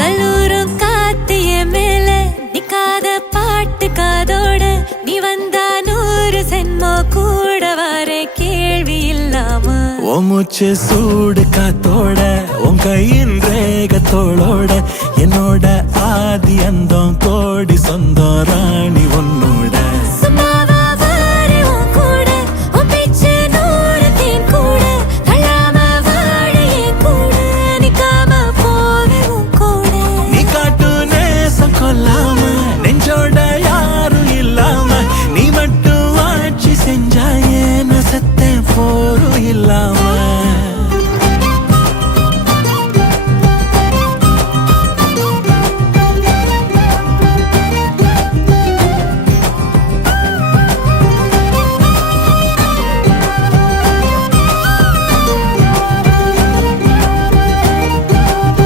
கல்லூரும் காத்திய மேல நிக்காத பாட்டு காதோட நீ வந்தா 100 சென்மோ கூட வர கேள்வி இல்லாம ஓ மூச்சு சூடு காத்தோட உன் கையின் ரேகத்தோளோட